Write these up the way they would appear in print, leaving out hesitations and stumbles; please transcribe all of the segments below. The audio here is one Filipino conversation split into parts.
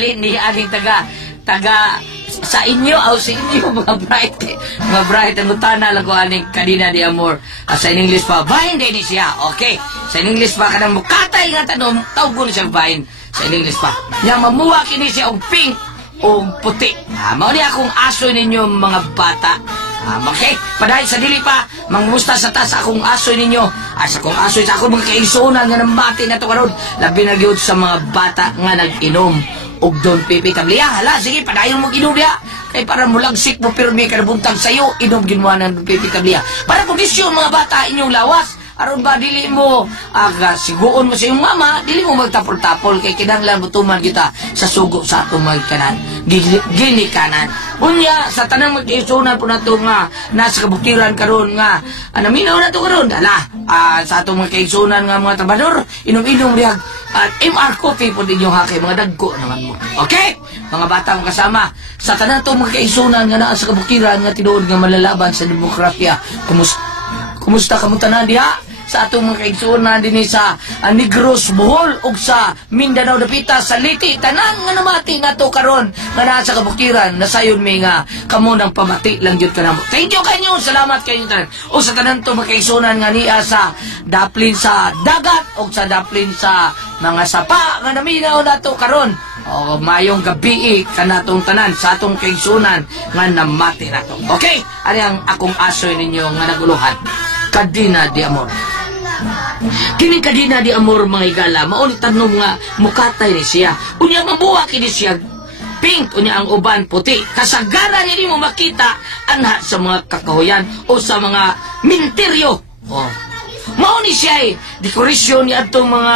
dali ni aling taga sa inyo o sa inyo mga bright ang utana lang ko aning kadina di amor. Sa English pa bahin din ni siya. Okay, sa English pa kanang mukatay nga tanong tawag ko siya bahin sa English pa nya mamuwa kini siya og pink o puti. Mao ni akong aso ninyo mga bata. Okay, padayon sa dili pa mangmusta sa tas akong aso ninyo. Sa akong aso sa akong mga kaigsunan nga nambati na to karon labi na gyud sa mga bata nga nag-inom og Don Pepe Tabliya. Hala, sige, padayon mo inom diha. Kay para mulagsik mo pirmi ka nabuntag sayo, inom ginawa ng Don Pepe Tabliya. Para kondisyon mga bata inyong lawas. Aron ba dili mo siguon mo sa iyong mama, dili mo magtapol-tapol kay kinahanglan butuman kita sa sugo sa atong magkanan. Gini kanan. Unya sa tanang mag-isunan po nato nga nasa kabutiran karon nga naminaw na to karon. Hala, sa atong magkaisunan nga mga trabador, inom-inom riyag at MR coffee po ninyo ha kay mga dagko naman mo. Okay? Mga bata mong kasama, sa tanang itong magkaisunan nga naa sa kabutiran nga tinuod nga malalaban sa demokrasya. Kumusta ka mo tanan diha? Sa atong mga kaigsunan din sa Negros, Bohol ug sa Mindanao Dapita, sa Liti, tanan nga namati na to karon nga naa sa kabukiran nasayon mi nga kamo nang pamati lang jud kanamo. Thank you kanyo, salamat kayo tanan. O sa tanan to mga kaigsunan nga niya sa daplin sa dagat o sa daplin sa mga sapa nga naminaw na to karon. O mayong gabi kanatong tanan sa atong kaigsunan nga namati na to. Okay, ani ang akong aso ninyo nga naguluhan. Kadina di Amor. Kini kadina di Amor mga igala, mauni tanom nga mukatay ni siya. Unya mabuwa kini siya pink, unya ang uban puti. Kasagaran niya mo makita anha sa mga kakahuyan o sa mga minteryo. Mauni siya dekorasyon niya itong mga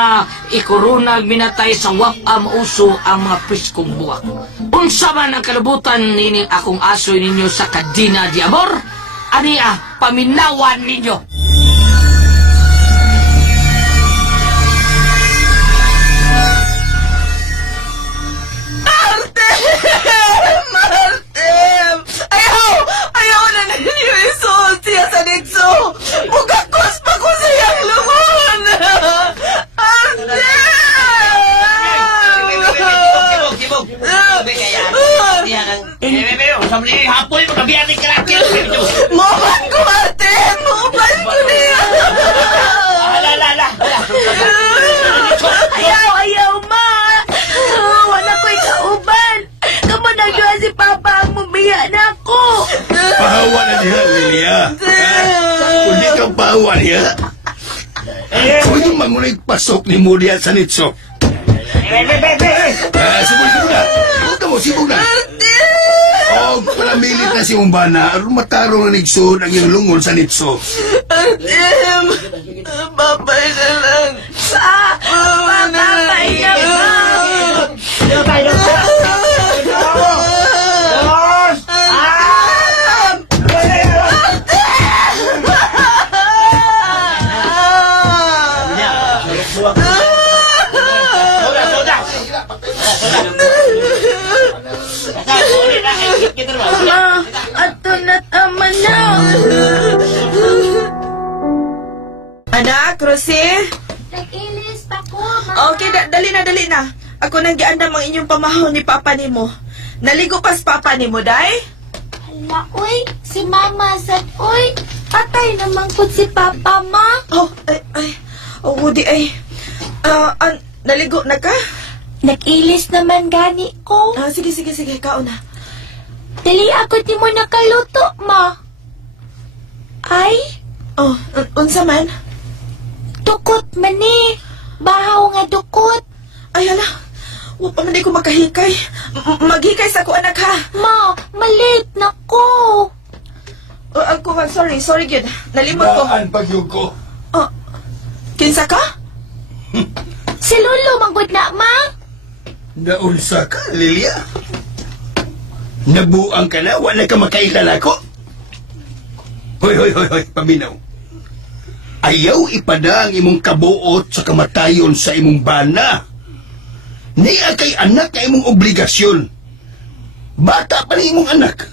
ikurunag minatay sa wap-am uso ang mga priskong buwak. Unsa man ang kalabutan nining akong aso ninyo sa kadina di Amor? Ani paminawan ninyo. Martem! Ayaw na ninyo isuot siya sa nigso. Mugakos pa ko siyang lungon. Martem! Hapon mo kabiyan ni Kraken. Muban ko, Martem! Muban ko niya! Ayaw, ma! Wala ko'y kauban! Kamu nagdoon si Papa ang mumiya na ako! Pahawa na niya, Lilia. Kundi kang pahawa niya. Kung yung mangunay pasok ni Mulia sa nitso. Sibog na. Huwag ka mo, sibog na. O, palamilit na si Umbana, aron matarong na nigsoon ang iyong lungon sa nitso. Artem! Babay na lang! Babay na lang! Mama, ato na tama na. Anak, Rosie? Nag-ilis pa ko, Ma. Okay, dali na. Ako nang giandam ang inyong pamahaw ni Papa nimo. Naligo pas Papa nimo, day? Hala, uy, si Mama sad, uy. Patay naman ko si Papa, Ma. Woody, naligo na ka? Nag-ilis naman gani ko. Sige, kaon na. Dali ako di mo nakaluto, Ma. Ay? Unsa man? Dukot man eh. Bahaw nga dukot. Ay, hala. Wa pa man di ko makahikay. Maghikay sa ako, anak, ha? Ma, malit na ko. Sorry, Gid. Nalimot ko. Daan pagyug ko. Kinsa ka? Si Lolo, manggod na, Ma. Naunsa ka, Lilia? Nabuang ka na? Wala ka makailala ko? Hoy, paminaw. Ayaw ipada ang imong kabuot sa kamatayon sa imong bana. Niya kay anak na imong obligasyon. Bata pa ni imong anak.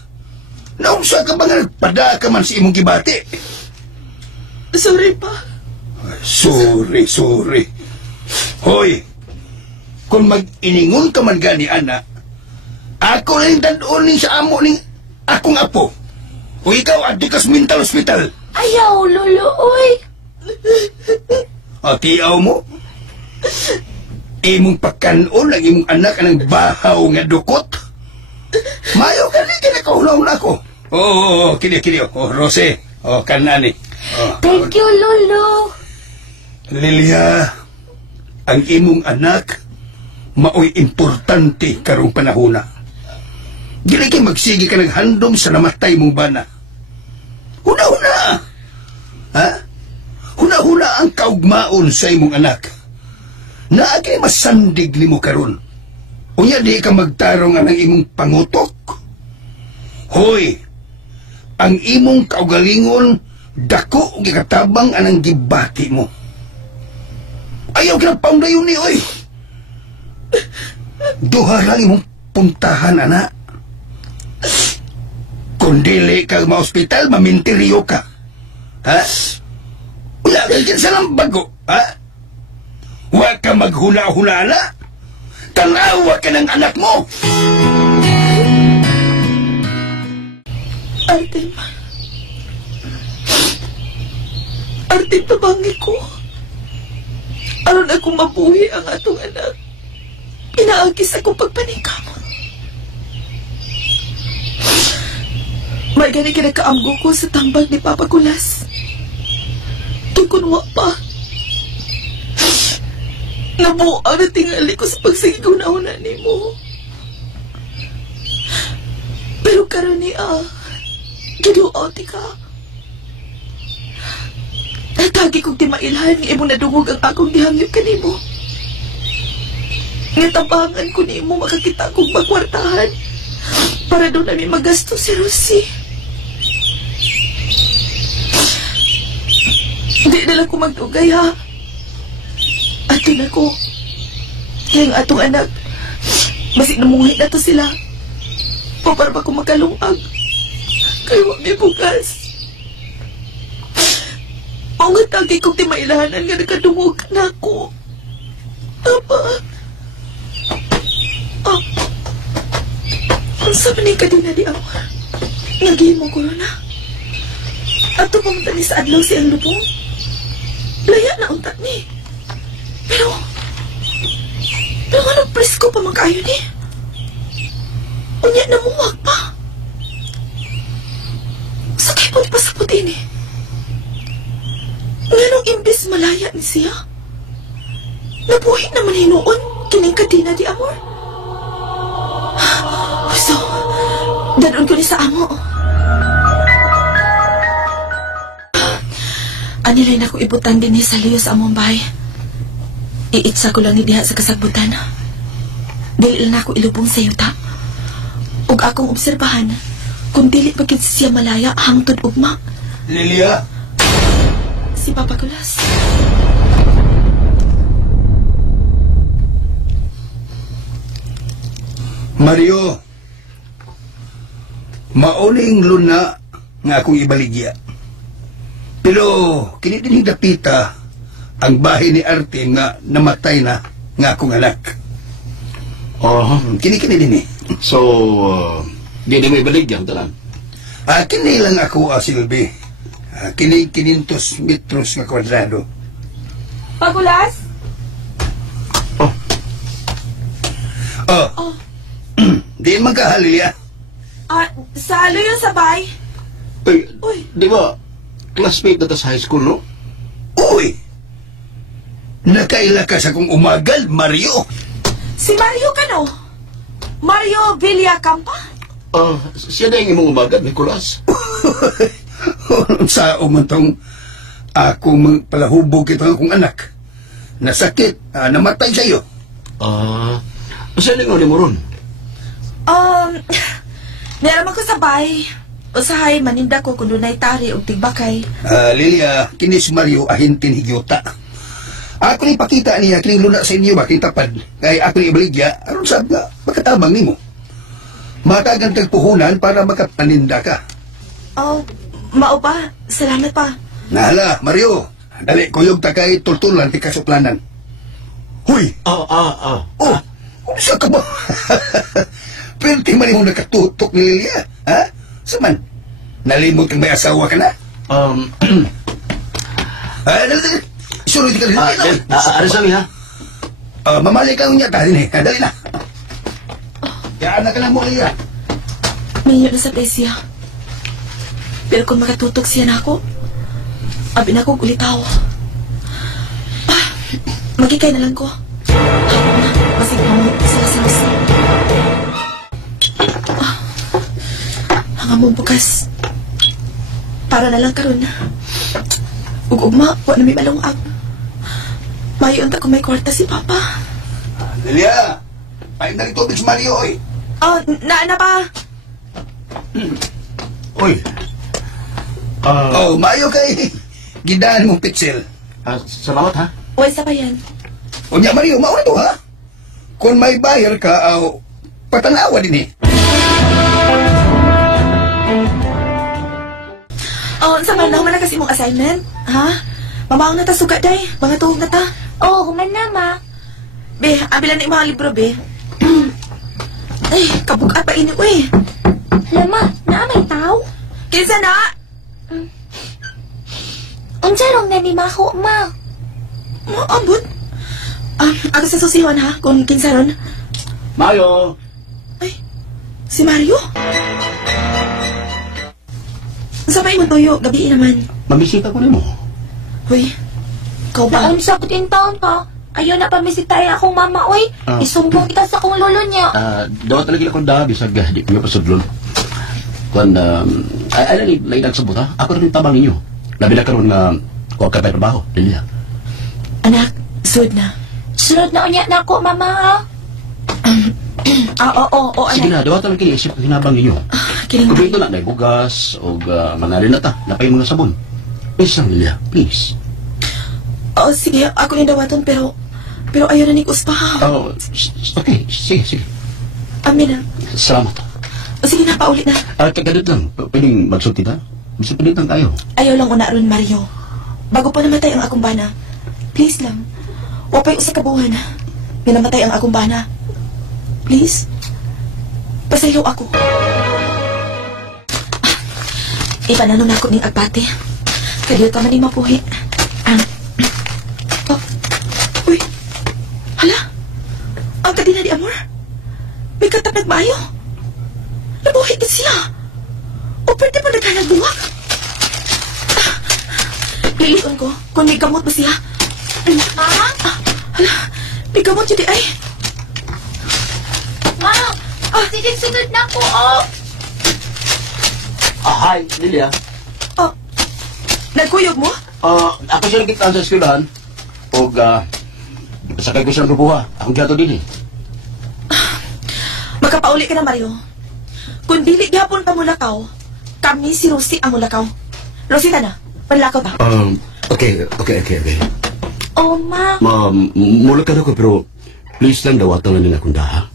Naunsa ka ba nga nagpada ka man sa imong gibati? Sorry pa. Sorry. Hoy, kung mag-iningon ka man gani, anak, ako na yung tadon ni sa amo ni akong apo. O ikaw, adto ka sa mental hospital. Ayaw, lolo, uy. O, tiyaw mo. Imong pagkanon ang imong anak anang bahaw nga dukot. Mayo ka ni kinakahulaw ako. Oo, kini. Rose. Kanani. Thank you, lolo. Lilia, ang imong anak, maoy importante karong panahona. Dili kay magsige ka naghandom sa namatay mong bana. Huna-huna! Ha? Huna-huna ang kaugmaon sa imong anak. Naagay masandig ni mo karon. Unya di ka magtarong anang imong pangutok. Hoy, ang imong kaugalingon, dako o gikatabang anang gibati mo. Ayaw ka ng paundayon ni, oy! Duha lang imong puntahan, anak. Kung dili ka ma-hospital, maminteriyo ka. Ha? Wala ka dyan sa lambago, ha? Huwag ka maghula-hula na. Tanawa ka ng anak mo. Artem. Artem, tabangi ko. Aron ako mabuhi ang atong anak. Pinaagis ako pagpaningkamot. May gani kinakaamgo ko sa tambag ni Papa Kulas. Tukunwa pa. Nabuang na tingali ko sa pagsigaw-na ni mo. Pero karon ni giduaw ti ka. Natagi kong timailhan nga imo nadungog ang akong gihangyo kanimo. Ngatabangan ko ni mo makakita kong magwartahan para doon namin magasto si Rosie. Hindi na lang ko magdugay, ha? Ato na ko. Kaya ang atong anak, basig namuhi na to sila. O para ba ko makalungag? Kaya wag may bugas. O nga tagi kong timailahanan nga nakadungog na ako. Apa? Ang sabi ni kadina di ako. Ngagihin mo corona. Ato pumunta ni sa adlaw si ang lubong. Laya na unta ni. Pero ano presko pa magkayo ni? Unya na muwag pa. Sakay po pa sa puti ni. Nganong imbis malaya ni siya? Nabuhi naman hinuon kining kadina di amor. So, danon ko ni sa amo. Anilay na ko ibutan din ni sa liyo sa among bahay. Iitsa ko lang ni diha sa kasagbutan. Dili lang ako ilubong sa yuta. Ug akong obserbahan, kung dili pagkid siya malaya hangtod ugma. Lilia? Si Papa Kulas. Mario, mauling luna nga akong ibaligya. Pero kini din dapita ang bahay ni Artem nga namatay na nga akong anak. Kini din eh. So, di mo ibaligyan, tanan? Kini lang ako, Silvi. Kini 500 metros nga kwadrado. Pagulas? Di magkahalilya. Salo yung sabay. Ay, Uy. di ba, classmate na sa high school, no? Uy! Nakaila ka sa kong umagal, Mario. Si Mario ka no? Mario Villacampa? Siya na yung imong umagad, Nicolas. Sa umantong ako palahubog ito akong anak. Nasakit, namatay sa iyo. Siya na yung mo ron? Naraman ko sabay. Usahay, maninda ko kung dunay tari o tigbakay. Lilia, kinis Mario ahintin higyota. Ako ni pakita niya kining luna sa inyo ba kitapad. Kay ako ni ibaligya, aron sab nga pagkatabang nimo. Matagang tagpuhunan para makapaninda ka. Mao ba? Salamat pa. Nahala, Mario. Dali, kuyog ta kay tultulan ti kasuplanan. Huy! Ah. Oh! Unsa ka ba? Perti man mo nakatutok ni Lilia. Ha? Saman? Nalimot kang may asawa ka na? Dali. Sunod ka rin. Ano sabi ha? Mamali ka niya ka rin eh. Dali na. Kaya anak ka lang mo, Lilia. Minyo na sa siya. Pero kung makatutok siya na ako, abi na akong ulitaw. Magikay na lang ko. Hapon na, masig mamut sila sa Rosie. Hanga mo bukas. Para na lang karon. Ug-ugma, wa na may malungag. Mayon ta kung may kwarta si Papa. Lilia! Pahin na rin tubig si Mario, oy. Na pa. Oy. Mayo kay. Gidaan mong pitsel. Salamat ha. Uy, sa bayan. Unya Mario, mauna to ha? Kung may bayar ka, patanawa din eh. Sa manang man na kasi mong assignment, ha? Mamaong na ta suga, day. Mga tuog na ta. Oh, human na, ma. Be, abilan na yung mga libro, be. Ay, kabugat pa ini, uy. Hala, ma, naamay tao. Kinsa na? Unsarong na ni Mako, ma. Ambot. Ako sa susiwan, ha? Kung kinsa ron. Mayo! Ay, si Mario? Sabay mo tuyo, gabi naman. Mamisita ko na mo. Uy, ikaw ba? Naunsa ko din taon ka. Ayaw na pamisitahin akong mama, oy. Isumbong kita sa kong lolo niya. Daw talaga ako da, bisag di ko pasudlon. Kung, ay lain nagsabot ha? Ako rin tabang ninyo. Labi na karoon nga, kuha ka tayo trabaho, Lilia. Anak, sud na. Sunod na unya na ako, mama, ha? Oo, Sige anak. na, daw talaga isip ang hinabang ninyo. Kiling Kung ito na, may bugas, o manalin na ta, napay mga sabon. Please lang, Lilia, please. Sige, ako ni dawaton, pero ayaw na ni Kuspa, ha? Okay, sige. Amin na. Salamat. Sige na, paulit na. Kagadot lang, pwedeng magsulti ta? Magsulti lang tayo. Ayaw lang una ron, Mario. Bago pa namatay ang akong bana. Please lang. Wapay usa ka buwan. Minamatay ang akong bana. Please. Pasayaw ako. Ipananon ako ning agpati. Kadiyo ta man ni mapuhi. Uy. Hala. Ang kadina di amor. May katapag maayo. Nabuhi din siya. O pwede pa naghanag buwak. Liliton ko kung may gamot ba siya. Ma? Hala. May gamot yun di ay. Ma! Sige, sunod na ako, oh. Hi, Lilia. Nagkuyog mo? Ako siya nagkita sa eskwelahan. O, sakay ko siyang rubuha. Akong gato din eh. Magkapauli ka na, Mario. Kung dili gihapon ka mulakaw, kami si Rosie ang mulakaw. Rosie ka na. Panlakaw ta. Okay. Oh, ma. Mula ka na ko, pero please lang dawatan lang nila akong daha.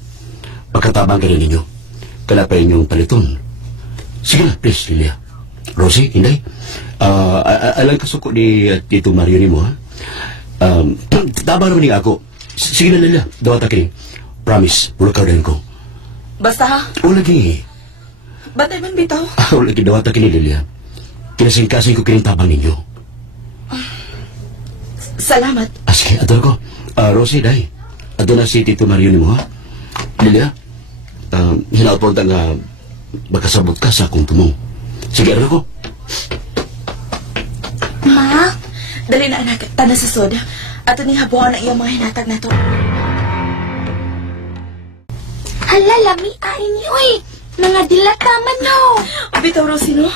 Pagkatabang ka rin ninyo. Kalapay ninyong paliton. Sige na, please, Lilia. Rosie, Inday. Alang kasuko ni Tito Mario ni mo, ha? Tabang naman niya ako. Sige na, Lilia. Dawatan ka rin. Promise, mula ka rin ko. Basta ha. O lagi. Batay man bitaw. O lagi, dawatan ka ni Lilia. Kinasing-kasing ko kinintabang ninyo. Salamat. Sige, adol ko. Rosie, Day. Adol na si Tito Mario ni mo, ha? Lilia, hinaupon nga magkasabot ka sa akong tumong. Sige, adol ko. Ma? Dali na anak, tana sa soda. Ato ni habuan na iyong mga hinatag na to. Hala, lami ini, uy. Mga dilata man, no. Bitaw, Rosie, no?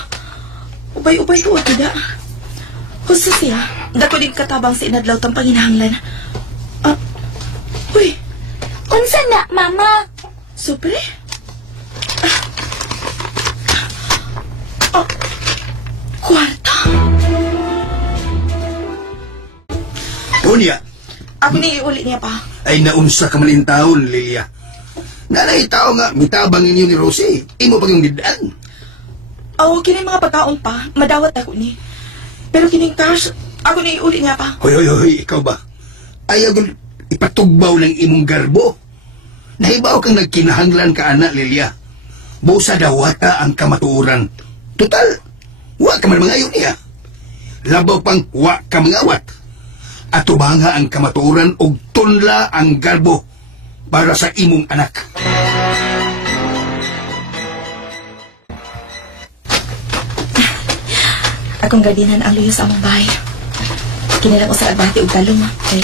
Ubay-ubay ko, tidak. Husto siya. Dako din katabang si inadlaw tang panginahanglan. Uy, Unsa na, mama? Supre? Kwarta? Unya, Ako ni iuli niya pa. ay naunsa ka malintahon, Lilia. Nanay tao nga, mitabang ninyo ni Rosie. Imo pag yung didaan. Kini mga pagkaon pa, madawat ako ni. Pero kining cash, ako ni iuli niya pa. Hoy, ikaw ba? Ayaw ipatugbaw ng imong garbo. Nahibaw kang nagkinahanglan ka, anak, Lilia. Busa dawata ang kamatuoran. Total, wa ka man mangayon niya. Labaw pang wa ka mangawat. Atubanga ang kamatuoran og tunla ang garbo para sa imong anak. Akong gardinan ang luyo sa among bahay. Kinilang usa agbati og talong. Kay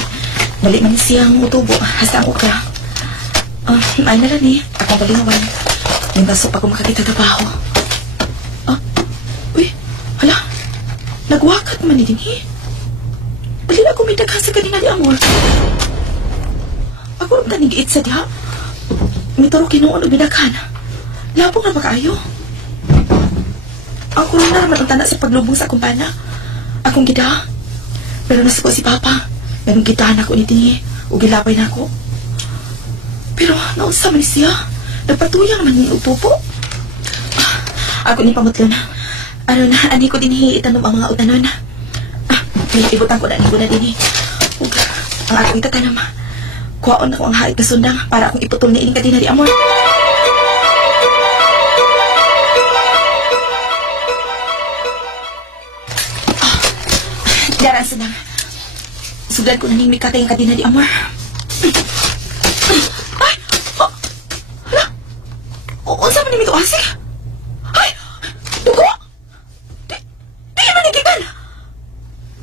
dali man siyang mutubo hasta ang ukra. Ay na lang ni. Akong galingawan. May baso pa kung makakita trabaho. Uy, hala. Nagwakat man ni din Dali na akong may daghan sa kanina di amor. Ako rin tanigiit sa diha. May taro kinuon o bidaghan. Labong na ba kayo? Ako rin naman ang tana sa paglubong sa akong bana. Akong gida. Pero nasuko si Papa. Ganong gidahan ako ni Tingi. O gilapay na ako. Pero naunsa man siya. Nagpatuyang naman yung upupo. Ako ni pamutlon. Ano na, ani ko din itanong ang mga utanon. Ibutan ko na ni ko na din ug ang akong itatanam. Kuhaon ako ang haig na sundang para akong iputol ni ining kadina di amor. Daran sundang. Sugdan ko na ning mikatay ang kadina di amor. Ay! Hala! Unsa man ni mito asik? Ay! Dugo! Di man nagikan!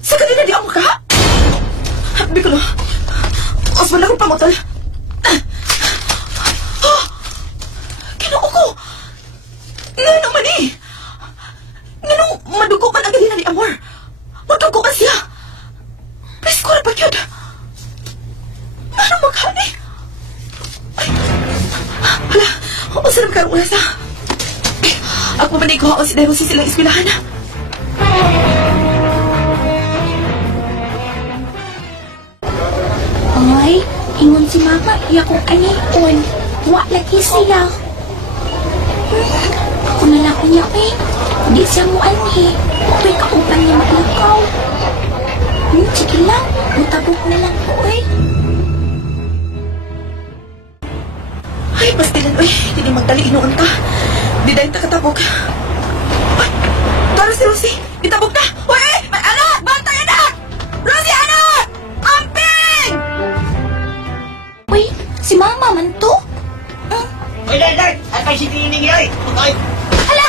Sa kanina di ako ka? Habi ko na. Osman akong pamutol. Ginoo ko. Nga naman eh. Nga madugo man ang galina ni Amor. Madugo man siya. Presko na pa yun. Ano maghani? Ay. Hala. O sarap karong ulasa. Ako man ikaw ako si Dero si silang ispilahan. Ay, ingon si Mama, iya kong anion. Wa lagi siya. Ako na lang niya Di siya mo ani. Ako'y kauban niya maglakaw. Sige lang, mutabok na lang ko Ay, pastilan, uy. Hindi magdali, inuon ka. Di dahil takatabog. Ay, tara si Rosie. Itabog na. Uy, anak! Bantay, anak! Rosie, anak! Amping! Uy, si Mama man to. Uy, Dad! At may sitining yun! Okay! Hala!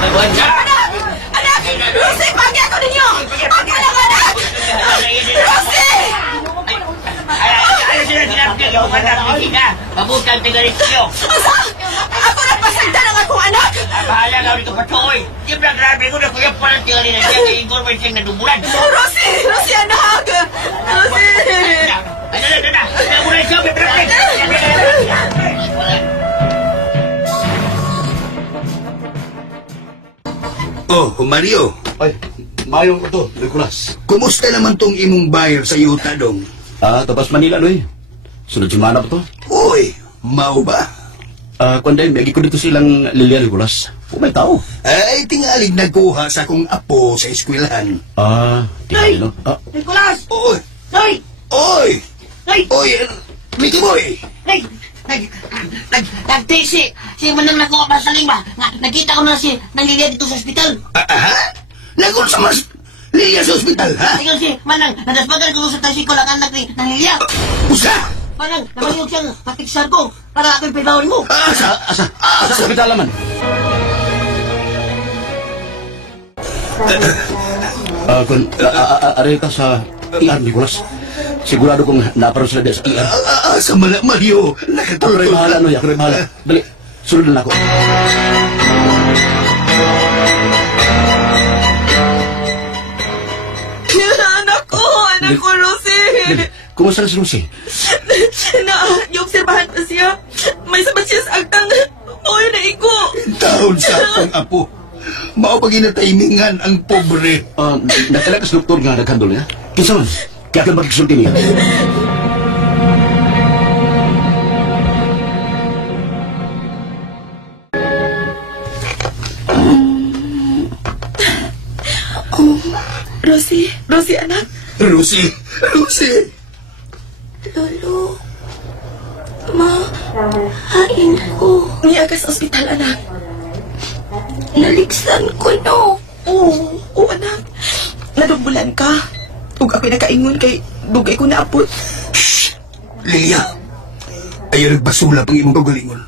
Ay, buwan siya! Anak! Rosie, pagi ako ninyo! Pagi lang, anak! Rosie! Ano sila sinabi niyo? Matapos ka! Mabutan tigarisyo! Asa? Ako na pasagda ng akong anak! Bahala ka dito pa Choy! Siyempre, grabe ko na kuya pa ng tigarin na siya kaya informal siyang nadumulan! Rosie! Rosie, anak! Rosie! Ano na! Namulan siya! May traffic! Oh, Mario. Ay, mayroon ko to, Nicolas. Kumusta naman tong imong buyer sa yuta, dong? Tapas Manila, Loy. Sunod semana pa to. Uy, mau ba? Kuanday, may ko dito silang Lilian, Nicolas. May tao. Ay, tingalig nagkuha sa kong apo sa eskwelahan. Tingnan, no? Nicolas! Oy! Noy! Oy! Noy! Oy! Mickey Boy! Nagtisi! Si Manang nakuha pa sa lingba. Nakita ko na si Lilia dito sa ospital. Ha? Nagul sa mas Lilia sa ospital, ha? Ikaw si Manang, nadasbagan ko sa tricycle ang anak ni Lilia. Usa! Manang, namayog siyang patiksan ko para ako'y pinahon mo. Asa? Asa sa kapitala man? Kung aray ka sa iyan, Nicolas. Sigurado kong naparoon sila sa iyan. Asa Mario? Ako Nakatulog rin bahala, Noy. Ako rin bahala. Dali, sunod na ako. Anak ko, Rosie! Dali, kumusta na si Lucy? Iobserbahan pa siya. May sabat siya sa agtang. Oy, naiko. Taon sa akong apo. Mao pa ginatimingan ang pobre. Natalaga sa doktor nga naghandol niya. Kinsa man? Kaya ka magkisulti niya. Rosie, anak. Rosie! Rosie! Lolo. Ma, hain ko. Niya ka sa ospital, anak. Naligsan ko, no. Oo, anak. Nadumbulan ka. Ug ako'y nakaingon kay dugay ko naapot. Lilia, ayaw nagbasula pang imong kagalingon.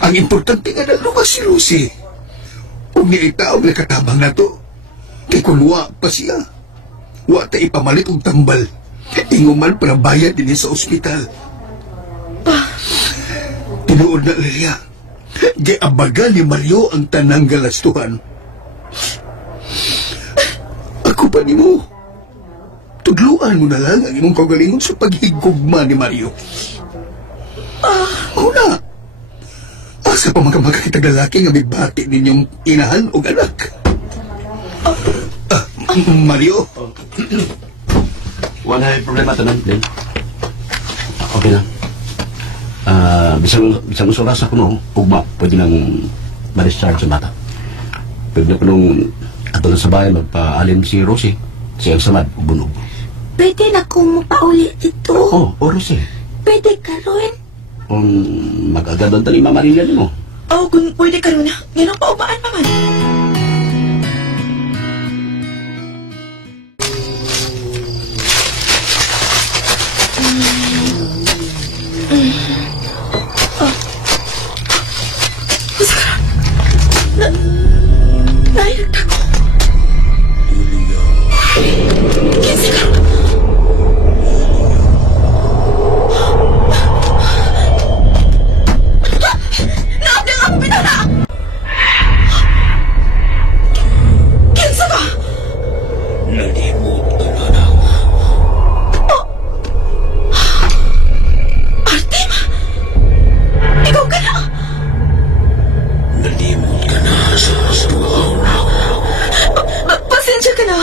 Ang importante nga naluwas si Rosie. Kung niya itaog na katabang na to, kay kulwa pa siya. Wa ta ipamalit og tambal. Inguman para bayad din sa ospital. Tinuod na, Lilia. Giabaga ni Mario ang tanang galastuhan. Ako pa ni mo. Tudluan mo na lang ang imong kagalingon sa paghigugma ni Mario. Una, asa pa mga kitag lalaki nga bibati ninyong inahan o anak? Mario? Wala problema tanan din. Okay na. Bisang usuras ako no, ugma, pwede nang ma-discharge sa mata. Pwede na pa nung ato na sa bayan magpaalim si Rosie. Siyang samad, bunog. Pwede na kung mapauli dito. Rosie. Pwede ka rin. Mag-agadan tali Maria mo. Kung pwede ka rin na. Ngayon pa umaan, maman. Nailag ako. Kinsa ka? Naabdang ako pinana! Kinsa ka? Nalimot ka na na. Artem? Ikaw ka na? Nalimot ka na sa kastuhaw na. Pasensya ka na.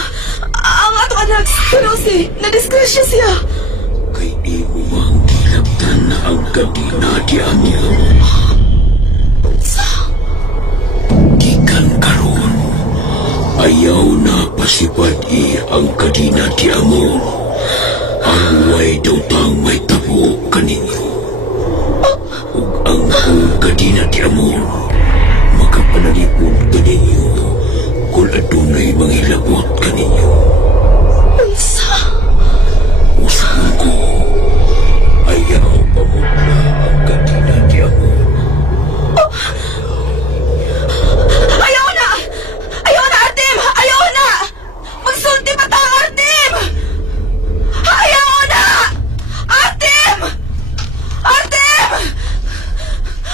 Ang atong anak, si Rosie, nadisgrasya siya. Kay di mo mang kilabtan na ang kadina di amyo. Gikan karon, ayaw na pasipad-i ang kadina di amor. Ang way daw tang may tabo kaninyo. Ug ang kong kadina di amor, makapanalipod kaninyo kung adunay mangilabot kaninyo. Unsa? Usahan ko, ayaw pamutla ang kadina di amor. Ayaw na! Ayaw na, Artem! Ayaw na! Magsulti pa tayo, Artem! Ayaw na! Artem! Artem!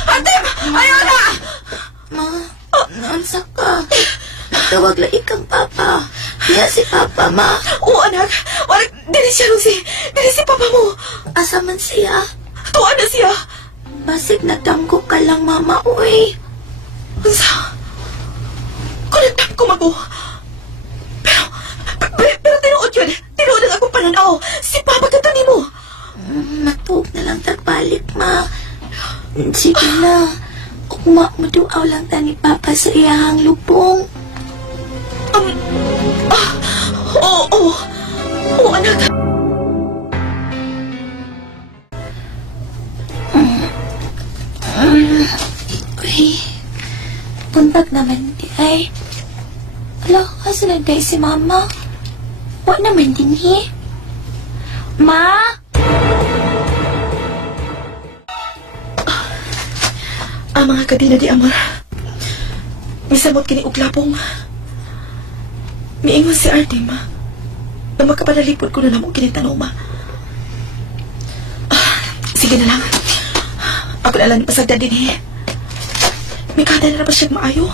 Artem! Ayaw na! Ma, naansa ka? Tawag lang ikang papa. Diya si papa, ma. Oo, anak. Walang, dili siya, Rosie. Dili si papa mo. Asa man siya? Tuwa na siya. Basig nagdamgo ka lang, mama, uy. Unsa? Kunagdam ko, mago. Pero tinuod yun. Tinuod ang akong pananaw. Si papa ka ni mo. Matug na lang tagbalik, ma. Sige na. Ugma mo duaw lang ta ni papa sa iyahang lubong. Oo, anak. Uy, buntag naman di ay. Wala ka sinagay si mama. Wa naman din Ma? Ang mga kadina di amor. Misamot kini uglapong. Miingon si Artem, na makapanalipod ko na namo kini tanoma. Sige na lang. Ako na lang ni pasagdan din May kada na ba siya maayo?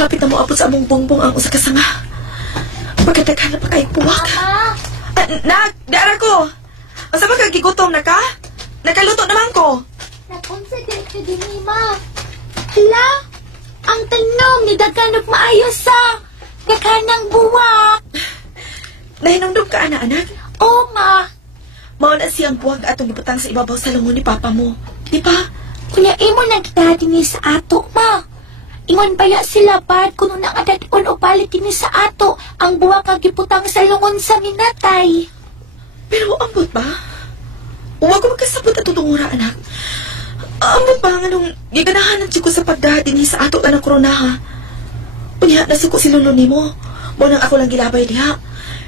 Hapit na mo abot sa among bongbong ang usa ka sanga. Pagkataghan na pa kay puwak. Dara ko! Asa ba kagigutom na ka? Nakaluto naman ko. Napunsa dito din ma. Hala, ang tanom ni Daganog maayos sa Daganang buwak. Nahinumdum ka, anak? Oo, ma. Mao na siyang buwag atong ibutang sa ibabaw sa lungon ni papa mo. Di ba? Kunya imo na kita din sa ato, ma. Ingon baya sila bad kuno na nga dadon o palit din sa ato ang buwa kag giputang sa lungon sa minatay. Pero ambot ba? Huwag ko magkasabot at tutungura, anak. Ambot ba nga nung giganahan ng chiko sa pagdahat din sa ato ka ng koronaha? Unya, nasuko si lolo ni mo. Mo nang ako lang gilabay diha.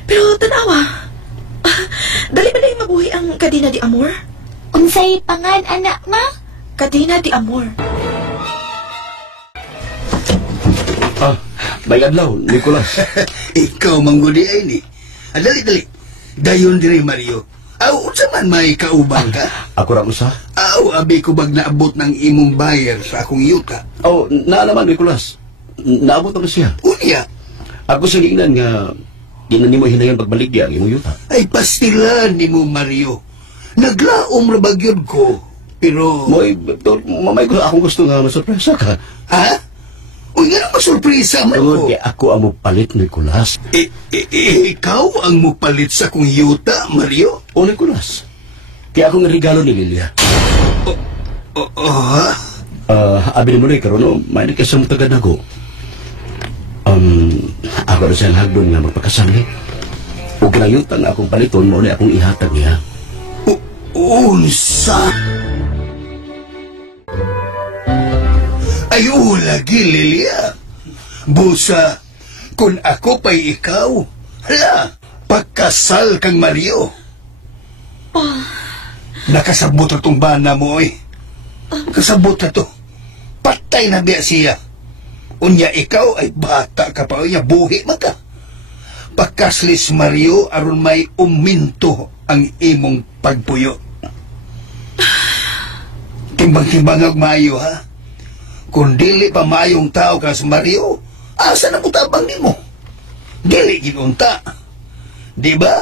Pero tanawa, dali ba na yung mabuhi ang Cadena de Amor? Unsay pangan anak ma? Cadena de Amor. May adlaw, Nicolas. Ikaw manggudi ay ni. Dali. Dayon diri Mario. Aw, unsa man may kaubang ka? Ako ra usa. Aw, abi ko bag naabot ng imong bayar sa akong yuta. Oh, naa naman, Nicolas. Naabot ako siya. Unya, Ako sa gingnan nga, di na nimo hinayon pagbalik diya ang imong yuta. ay pastilan ni mo Mario. Naglaom ra bagyod ko. Pero... Mamay ko, akong gusto nga masurpresa ka. Ha? Uy, nga naman sorpresa man Tungod ko. kay ako ang mupalit, Nicolas. Ikaw ang mupalit sa kong yuta, Mario? O, Nicolas. Kaya akong regalo ni Lilia. Ha? Abi mo na karon no, may nagkasang tagad ako. Ako na siyang hagdon nga magpakasali. O kinayutan na akong paliton mo na akong ihatag niya. Unsa? Ayaw lagi, Lilia. Busa, kung ako pa'y ikaw, hala, pagkasal kang Mario. Nakasabot na tong bana mo, eh. Kasabot na to. Patay na biya siya. Unya ikaw ay bata ka pa, unya buhi man ka. Pagkaslis Mario, aron may uminto ang imong pagpuyo. Timbang-timbang maayo, ha? Kung dili pa maayong tao ka sa Mario, asa na mutabang ni mo? Dili ginunta. Di ba?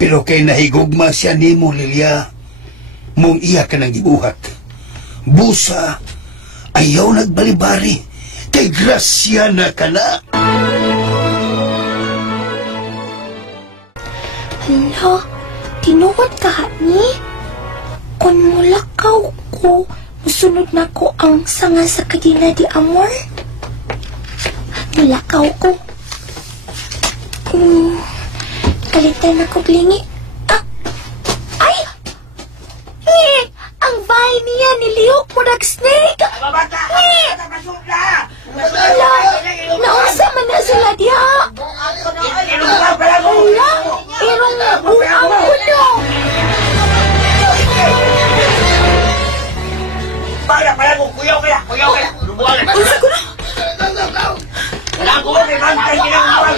Pero kay nahigugma siya ni mo, Lilia, mong iya ka ng gibuhat. Busa, ayaw nagbalibari, kay grasya na ka na. Hala, tinuod ka ni? Kung mulakaw ko, musunod na ko ang sanga sa Cadena de Amor. Mulakaw ko. Kalitan ako blingi. Ay! Ang vine niya nilihok mo nag-snake! Hala! Naunsa man na sila diha! Hala! Irong buang ko no! Para ko kuyaw kaya. Lubuan. Unsa ko na? Wala ko kay bantay ginagawa.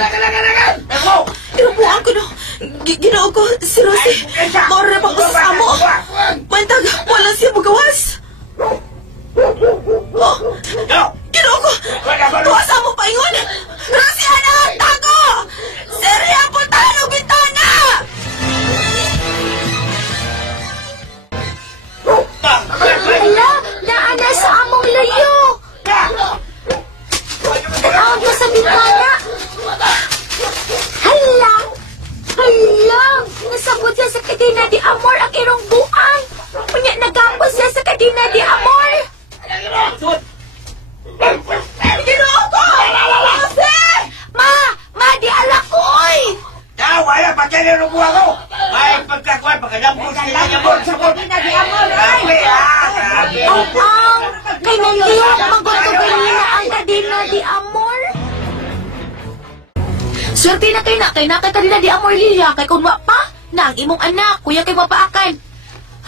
Ako. Inubuan ko na. Ginoo ko, si Rosie. Maura na pang usas amo. Mantag, wala siya magawas. Ginoo ko! Tuwas amo paingon! Rosie, anak! Tago! Serya, puntahan o bintana! Hala! Naana sa among layo! Tawag mo sa bintana! Hala! Hala! Nasabot siya sa Cadena de Amor ang irong buang! Kunya nagapos siya sa Cadena de Amor! Ginoo ko! Rosie! Ma, di ala ko, oy! Wala pa kaya lubuan ko. May pagkakuan pagkadambos nila yamon sa bot. Grabe Kay naliyok magutugulina ang Cadena de Amor! Swerte na kay Cadena de Amor, Lilia. Kay kung wa pa, na ang imong anak, kuya kay mapaakan.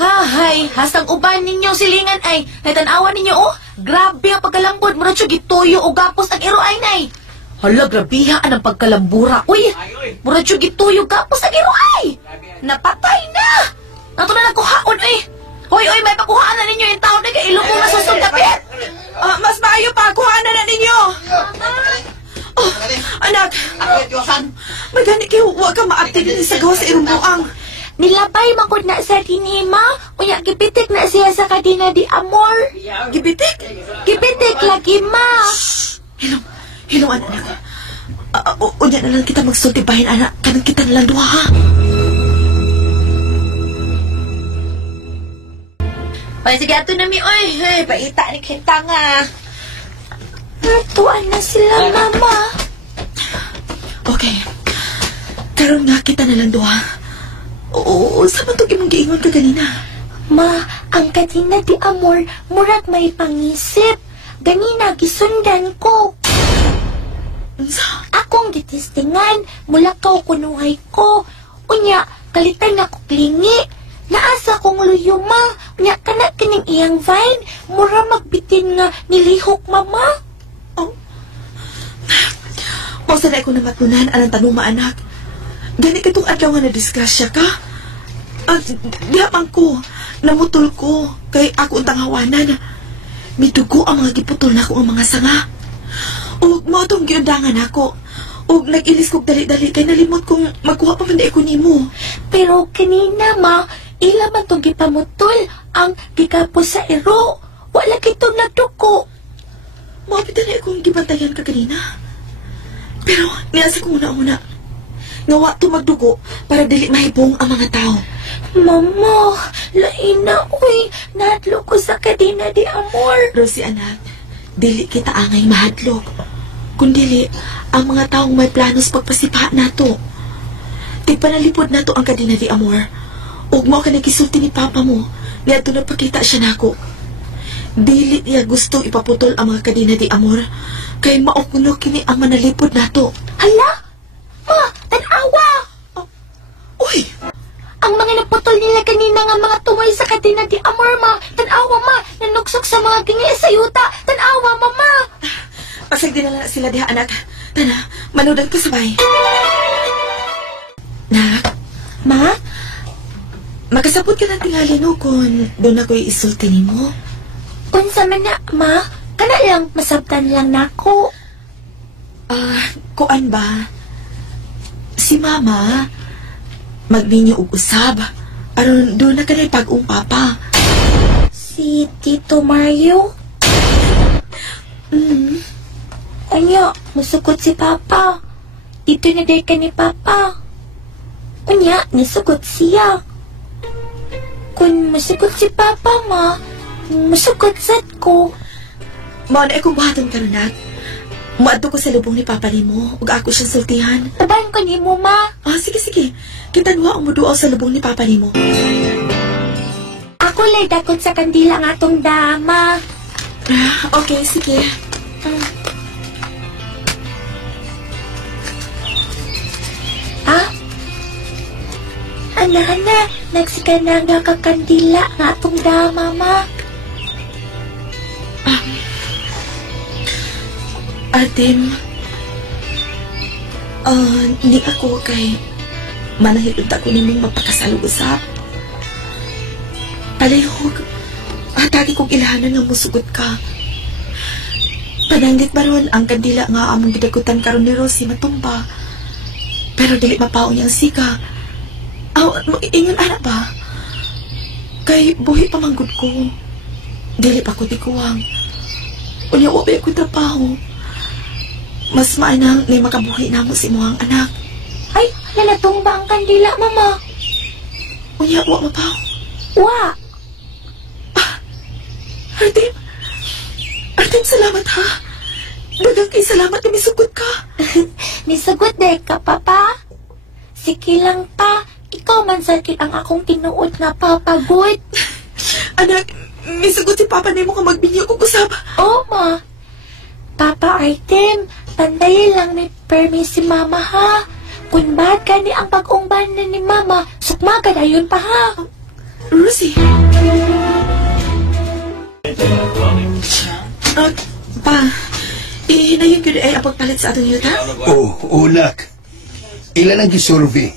Hay, hasang uban ninyo silingan ay. Natanawan ninyo, oh. Grabe ang pagkalambot. Mura siya gituyo o gapos ang iro ay, nay. Hala, grabiha ang pagkalambura. Uy, mura siya gituyo gapos ang iro ay. Napatay na. Nato na nagkuhaon, eh. Hoy, may pakuhaan na ninyo yung tao na kay ilong mong nasusong kapit. Mas maayo pa, kuhaan na ninyo. Oh, anak. May gani kayo, huwag ka maaktin din sa gawa sa irong buang. Nilabay makod na sa dinima, unya gipitik na siya sa Cadena de Amor. Gibitik? Gipitik lagi, ma. Hilong, anak. Unya na lang kita magsultibahin, anak. Kanang kita na lang duha, ha? Ay, sige, ato na mi, oy. Ay, paita ni kita nga. Natuan na sila, Mama. Okay. Karon nga kita na lang duha. Oo, sa man itong imong giingon ka ganina? Ma, ang Kadina de Amor, murag may pangisip. Ganina, gisundan ko. Unsa? Akong gitistingan, mulakaw kunuhay ko. Unya, kalitan ako klingi. Naasa kong luyuma. Unya, kana kining iyang vine. Mura magbitin nga nilihok, Mama. O sana ako na matunan anang tanuma anak. Gani katong adlaw nga na-disgrasya ka. At dihamang ko, namutol ko, kay ako ang tanghawanan. Mitugo ang mga giputol na ko ang mga sanga. O mo itong giundangan ako. O nag-ilis kong dali-dali kay nalimot kong magkuha pa man ko nimo. Pero kanina, Ma, ila man itong gipamutol ang gikapos sa ero. Wala kitong nagduko. Mapitan na akong gibantayan ka kanina. Pero niasa ko muna-una. Ngawa to magdugo para dili mahibong ang mga tao. Mama, lain na, uy. Nahadlo ko sa Kadina de Amor. Rosie anak, dili kita angay mahadlok. Kundili, ang mga taong may planos pagpasipa nato. Tigpanalipod nato ang Kadina de Amor. Ug mao ka nagisulti ni Papa mo, niadto na pakita siya nako. Dili niya gusto ipaputol ang mga Kadina de Amor, kay maukuno kini ang manalipod nato. Hala? Ma, tanawa! Uy! Ang mga naputol nila kanina nga mga tuway sa Kadina de Amor, Ma. Tanawa, Ma. Nanuksok sa mga gingi sa yuta. Tanawa, Mama. Pasag din na sila diha, anak. Tana, manood ka sabay. Nak, Ma? makasabot ka ng tingali no kung doon ako'y isulti ni mo. Unsa man na, Ma? Kana lang, masabtan lang nako. Kuan ba? Si Mama, magninyo og usab. Aron doon na ka na pag-ung papa. Si Tito Mario? Anya, musukot si Papa. Dito na day ka ni Papa. Anya, nasukot siya. Kung masukot si Papa, Ma, masukot sad ko. Mao na akong buhaton karon nak. Muadto ko sa lubong ni Papa nimo ug ako siyang sultihan. Tabahan ko ni mo, Ma. Sige. Kita duha ang muduaw sa lubong ni Papa nimo. Ako lay dakot sa kandila nga atong dama. Okay, sige. Ana, nagsikana nga ka kandila nga atong dama, Ma. Atim, hindi ako kay manahilot ako nimong mapakasalug-usap. Palihog, atagi kong ilahanan nga musugot ka. Pananglit ba ron ang kandila nga among gidagutan karon ni Rosie matumba. Pero dili mapaon niyang sika. Ingon ana ba? Kay buhi pa manggod ko. Dili pa ko tikuwang. Unya wa ba ko trabaho. Mas maanang na makabuhi na mo si mo ang anak. Ay, nalatumba ang kandila, Mama. Unya, wa mapaw. Wa. Artem, salamat ha. Dagang kay salamat na misugot ka. Misugot day ka, Papa. Sige lang pa. Ikaw man sakit ang akong tinuod nga papagod. Anak, misugot si Papa na mo ka magbinyo kung usap. Oo, Ma. Papa Artem, pandayin lang may permis si Mama ha. Kung bad ka ni ang pag-ungban na ni Mama, sukmaga na yun pa ha. Rosie. Pa, inayon ko ay apagpalit sa atong yuta? Unak. Ilan ang gisurvey?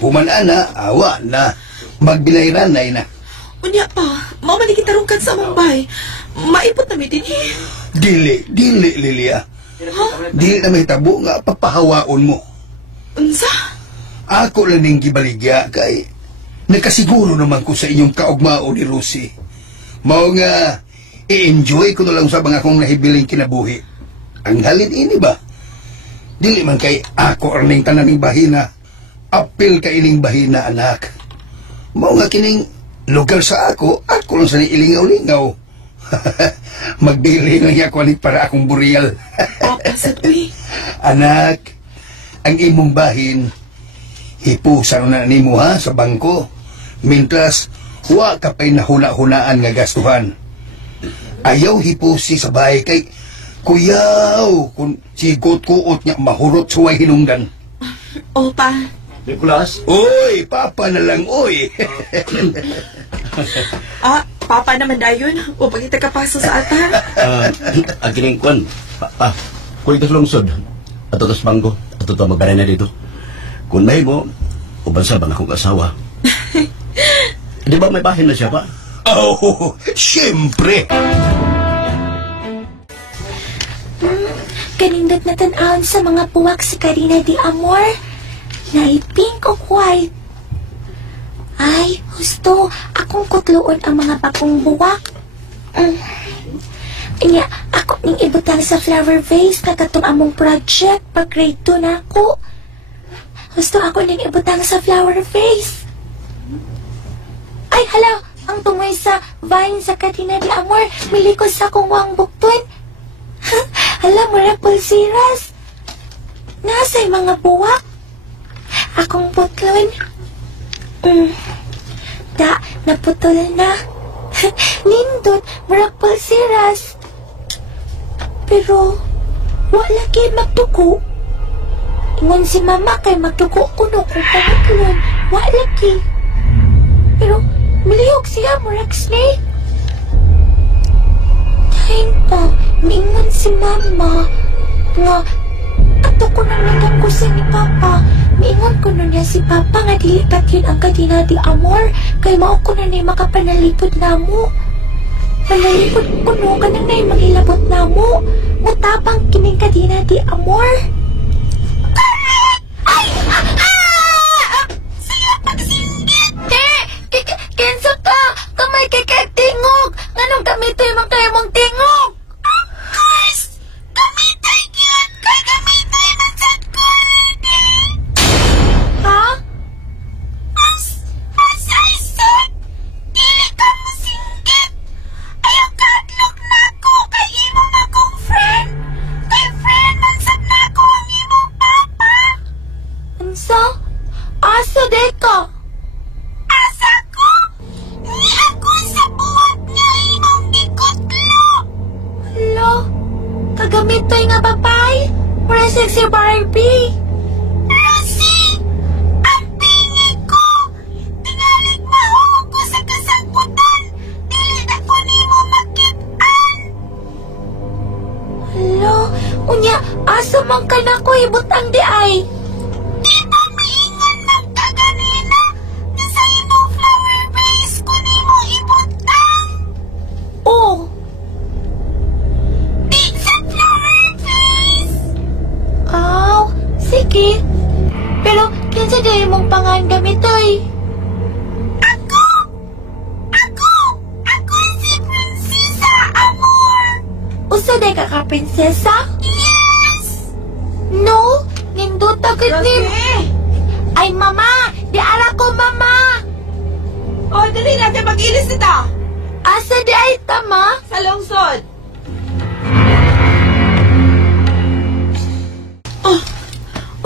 Human ana, awa na. Magbilayranay na. Unya pa, mama ni kita rungkat sa Mumbai. Maipot na din eh. Dili, Lilia. Dili na may tabo nga papahawaon mo. Unsa? Ako lang ning gibaligya kay nakasiguro naman ko sa inyong kaugmao ni Rosie. Mao nga i-enjoy ko na lang sa mga kong nahibiling kinabuhi. Ang halin ini ba? Dili man kay ako arning tananing bahina. Apil ka ining bahina, anak. Mao nga kining lugar sa ako lang sa ilingaw-lingaw. Magdiri lang niya kulit para akong burial. Papa, sad, uy. Anak, ang imong bahin, hipusan na nimo ha sa bangko. Mintras, wa ka pa'y nahula-hulaan nga gastuhan. Ayaw hipusi sa bahay kay kuyaw kung sigot-kuot niya mahurot sa way hinungdan. O, pa. Nicolas? Oy, papa na lang, oy. Papa naman dayon. O, pag itagapaso sa ata. Ang kiningkwan. Kung ito lungsod, ato tos bangko, ato ito magbaray na dito. Kung may mo, ubansa bang akong asawa? Di ba may bahin na siya pa? Oh, siyempre. Kanindot na tan-aon sa mga puwak sa Karina de Amor. Na pink o white. Ay, gusto, akong kutloon ang mga bakong buwak. Anya, ako ning ibutang sa flower vase na katong among project pag grade 2 na ako. Gusto ako ning ibutang sa flower vase. Ay, hala, ang tungoy sa vine sa Karina de Amor, milikos sa kong wang bukton. Hala, mura pulsiras. Nasa'y mga buwak. Akong putlon. Naputol na. Nindot, mura pulsiras. Pero, wala kay magtuko. Ingon si mama kay magtuko kuno kung pamatlon. Wala kay. Pero, milihok siya, murag snake. Dahil pa, mingon si mama nga ato ko nang natungkusin ni Papa. Mingon ko na niya si Papa nga dilipat yun ang Karina de Amor kay mao ko na niya makapanalipod na mo. Panalipod ko no ka nang niya magilabot na mo. Mutabang kining Karina de Amor. Ay! Siya pagsinggit! Kensa ka! Kamay kay tingog! Nganong gamitoy man kayo mong tingog? Guys! Gamitoy yun! Kay gamitoy man sa kurdi! Ha? Masaysot! Dili ka mo singgit! Ayaw kadlok na ko kay imong akong friend! Kay friend man sa nako ang imong papa! Ansa? Asa de ka? Asa ko? Ni ako sa buhat nga imong gikutlo. Hala, kagamitoy nga babay. Mura sexy Barbie. Rosie, ang pingi ko. Tinalik mahulog ko sa kasagputan. Dili na ko nimo makitaan. Hala, unya, asa man ka na ko ibutang di ay. Di ba miingon ng kaganina? Sa imong flower vase ko nimo ibutang. Oh. Di sa flower vase. Aw, sige. Pero kinsa dili mong pangan gamitoy? Ako si Prinsesa Amor. Usa day ka prinsesa? Yes. No, nindot agad ni. Ay, mama! Di ara ko, mama! O, dali natin mag-ilis ita. Asa di ay tama? Sa lungsod. Oh,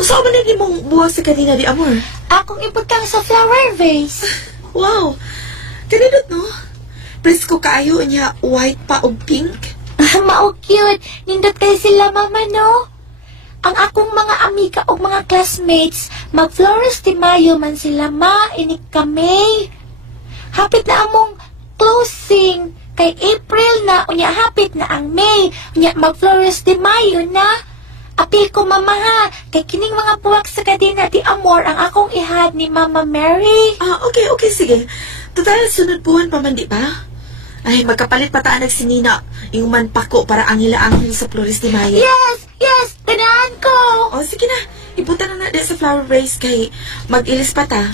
usa ba na mong buwag sa Karina de Amor? Akong ibutang sa flower vase. Wow, kanindot no? Presko kaayo niya white pa o pink. Mao cute. Nindot kay sila, mama, no? Ang akong mga amiga o mga classmates, mag-Flores de Mayo man sila, ma, inik kami. Hapit na among closing. Kay April na, unya hapit na ang May. Unya mag-Flores de Mayo na. Apil ko, mama, ha. Kay kining mga buwak sa Karina de Amor ang akong ihad ni Mama Mary. Okay, sige. Total, sunod buwan pa man, di ba? Ay, magkapalit pa taan nagsinina. Yung man pako para angila-angil sa Flores de Mayo. Yes, tanahan ko. O, sige na. Ibuta na na sa flower vase kay mag-ilis pa ta.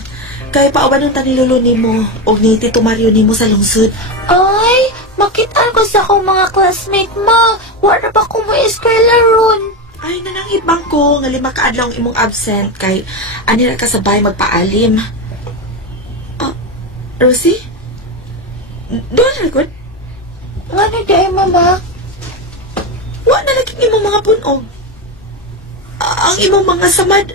Kay paubanon ta ni lolo nimo o ni Tito Mario nimo sa lungsod. Ay, makitaan ko sa akong mga classmate, ma. Wala pa ko mo eskwela ron. Ay, nanangit bang ko nga 5 kaadlaw ang imong absent kay anira ka sabay magpaalim. Rosie? Doon na good? Nga na day, mama. Wa na lagi imong mga punog. Ang imong mga samad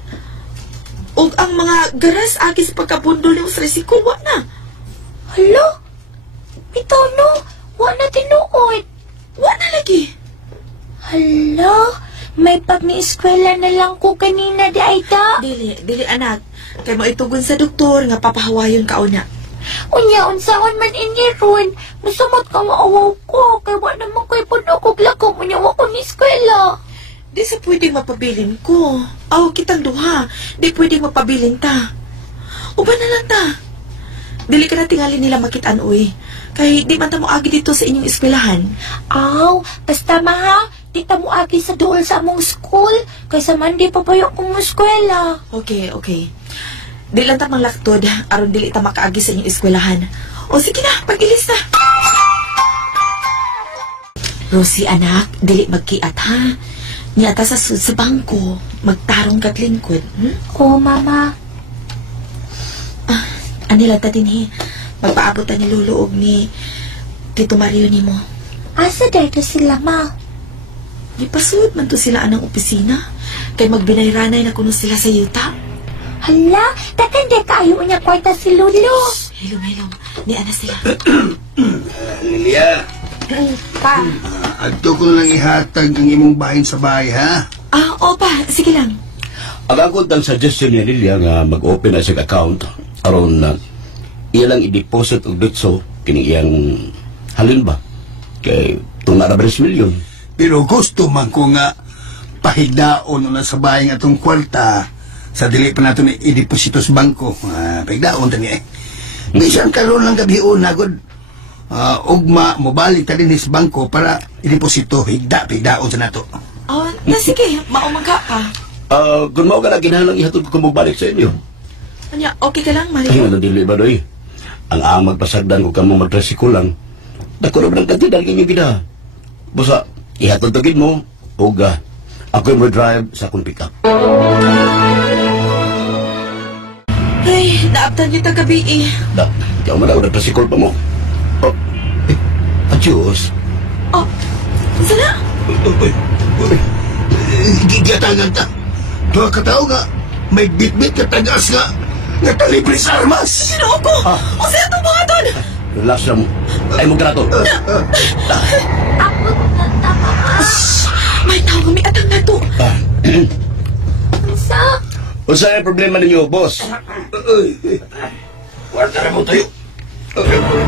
ug ang mga garas agi sa pagkabundol nimo sa tricycle wa na. Hala? Bitaw no, wa na tinuod. Wa na lagi. Hala? May pag-ni-eskwela na lang ko kanina, di ay ta. Dili anak. Kay mo itugon sa doktor nga papahawayon ka una. Unya, unsaon man inye ron. Musamot ka maawaw ko. Kaya wa naman ko'y puno kog lakom. Unya, wa ko ni-eskwela. Di sa pwedeng mapabilin ko. Aw, kitang duha. Di pwedeng mapabilin ta. Uba na lang ta. Dili ka na tingali nila makitaan, uy. Kay di man ta mo agi dito sa inyong eskwelahan. Aw, basta maha. Di ta mo agi sa duol sa among school. Kaysa man di pa payo kong eskwela. Okay. Di lang ta manglaktod, aron dili ta makaagi sa inyong eskwelahan. O sige na, pag-ilis na. Rosie, anak, dili magkiat ha. Niyata sa sud sa bangko, magtarong kat lingkod. Oo, mama. Anila ta din magpaabot ta ni Lolo og ni Tito Mario nimo. Asa dito sila, ma? Gipasud man to sila anang opisina. Kay magbinayranay na kuno sila sa yuta. Hala, takan di kayo niya kwarta si Lolo. Hilom, ni ana sila. Lilia, Pa, adto ko lang ihatag ang imong bahin sa bahay, ha? Opa, sige lang. Ang akong tang suggestion ni Lilia nga mag-open na siya account aron na iya lang i-deposit og dutso kini iyang halin ba kay itong narabaris milyon. Pero gusto man ko nga pahigdaon na sa bahay nga itong kwarta sa dili pa nato ni i-deposito sa bangko. Pahigdaon tani eh. Bisan karon lang gabion na gud. Ugma mobalik ta din sa bangko para i-deposito higdaon sa nato. Sige, maumang ka pa. Kung mao ka na kinahanglan ihatod ko balik sa inyo. Anya, okay ka lang, Ay, Mario? dili ba doy? Ang amag pasagdan ko kamo magtresikulang. Dako na kantidad kinyo gida. Busa, ihatod tagid mo, uga. Ako mo drive sa akong pick-up. Ay, naabtan niyo gabi eh. Di ako man ako nagtrasikol pa mo. Adios. Sana? Gigatangan ta. Doa ka tao nga may bitbit ka tagas nga talibre sa armas. Ginoo ko! O sa'yo itong mga ton! Relax na mo. Ay mo grato. May tao may atang na to. unsa? Unsa ang problema ninyo, boss? Kwarta na mo tayo.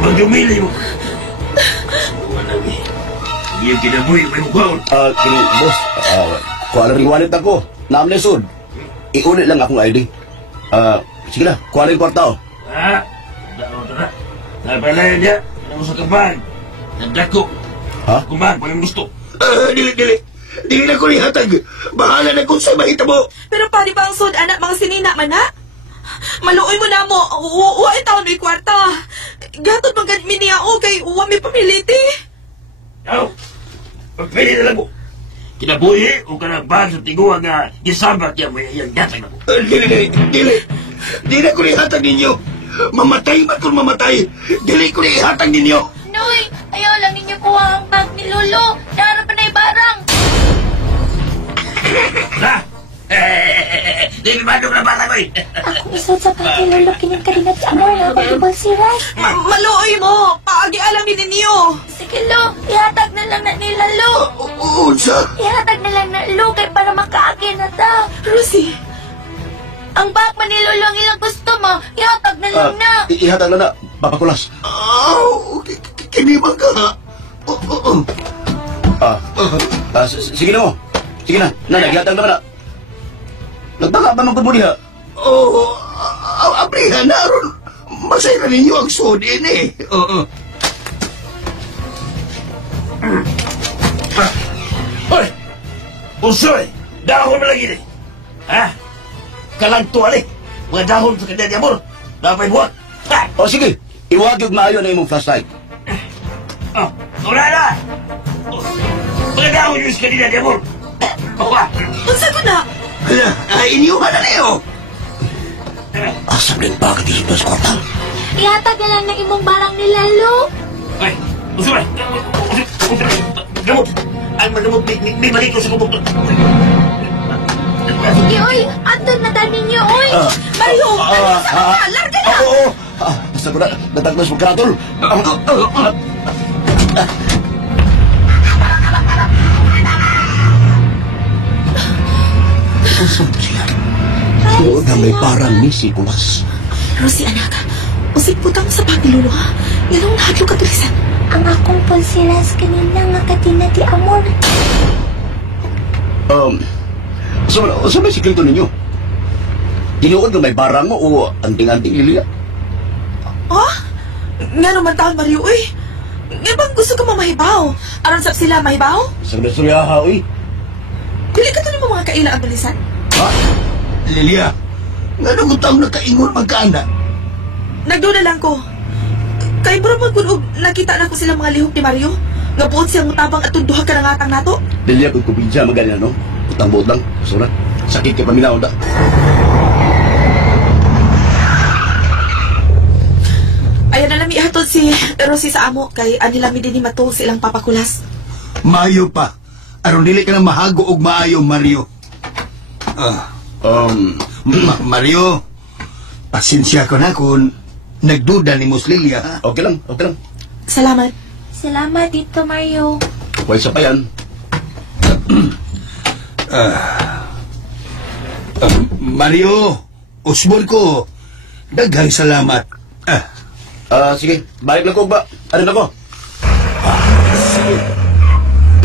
Magdumili mo. Iyong kinabuhi, may mukhaon. Kini, boss, kuha na rin wallet ako. Naam na sud. Iulit lang akong ID. Sige na, kuha na yung kwarta o. Daon na. Napalayan niya. Ano sa kabag? Nagdako. Ha? Kumag, pag gusto. Dili. Dili na ko lihatag. Bahala na kung sa mahita mo. Pero pari ba ang sod, anak, mga sinina man ha? Maluoy mo na mo. Uwa taon may kwarta. Gatod mga miniya o kay uwa may pamiliti. Yaw. Pagpili na lang mo. Kinabuhi o kanabag sa tiguan nga gisabat niya mo yung gatag na mo. Dili na ko lihatag ninyo. Mamatay man kung mamatay. Dili ko lihatag ninyo. Noy, ayaw lang ninyo kuha ang bag ni Lolo. Naharap pa na yung barang. Ha? Di bibadong na bata ko eh. Ako isod sa bag ni Lolo kining kadinat sa amor na ako tubal si Ras. Maluoy mo. Paagi alam ni ninyo. Sige, Lo. Ihatag na lang na nila, Lo. Unsa? Ihatag na lang na Lo kay para makaagi na ta. Rosie, Ang bag man ni Lolo ang ilang gusto mo. Ihatag na lang na. Ihatag na na, papakulas. Kinibang ka nga. Sige na mo. Sige na, ihatag naman na. Nagtaka ba magpun mo diha? Abrihan na ron. Masaya na ninyo ang sudin eh. Hoy! Usoy! Dahon mo lagi ni. Ha? Kalang tuwali. Mga dahon sa kanya ni Amor. Dapat buhat. Ha? O sige, iwag yung maayo na imong flashlight. Wala na! Mga dahon yung sa kanya ni Amor. unsa ko na? Inyuhan na niyo. Asam din ba ka dito sa kwarta? Ihatag na lang na imong barang nila, Lo. Ay, Usuray! Gamot! Ang manamot, may balik ko sa kumot. Sige, oy! Andun na tayo ninyo, oy! Mario! Ano sa ka? Larga na! Oo! Basta ko na, nataglas mo karatol. Saan siya? Doon na may parang ni Sikulas. Rosie, anak. Usig putang sa pagnilulo, ha? Nganong nahadlo ka tulisan. Ang akong pulsiras kanina nga kadina di amor. So may sikreto ninyo? Tinuod na may barang mo o anting-anting Lilia? Oh? Nga naman taon, Mario, uy. Nga bang gusto ka mamahibaw? Aron sab sila mahibaw? Sa ganda ha, uy. Dili ka to ni mga kaila ang tulisan? Ha? Lilia, nga nung taong nakaingon magkaana. Nagdoon na lang ko. Kay bro magkunog, nakita na ko silang mga lihok ni Mario. Nga buot siyang mutabang at tunduhag ka ng atang nato. Lilia, kung kumpinsa magaling ano? Utang-buot lang. Surat. Sakit ka pamilaw da. Ayan na lang ihatod si Rosie sa amo kay anilami din ni Matul silang papakulas. Maayo pa. Aron dili ka na mahago og maayo, Mario. Mario, pasensya ko na kung nagduda ni Muslilia, ha? Okay lang, okay lang. Salamat. Salamat dito, Mario. Huwag sa pa yan. Mario, usbon ko. Daghang salamat. Sige, balik lang ko ba? Ano na ko?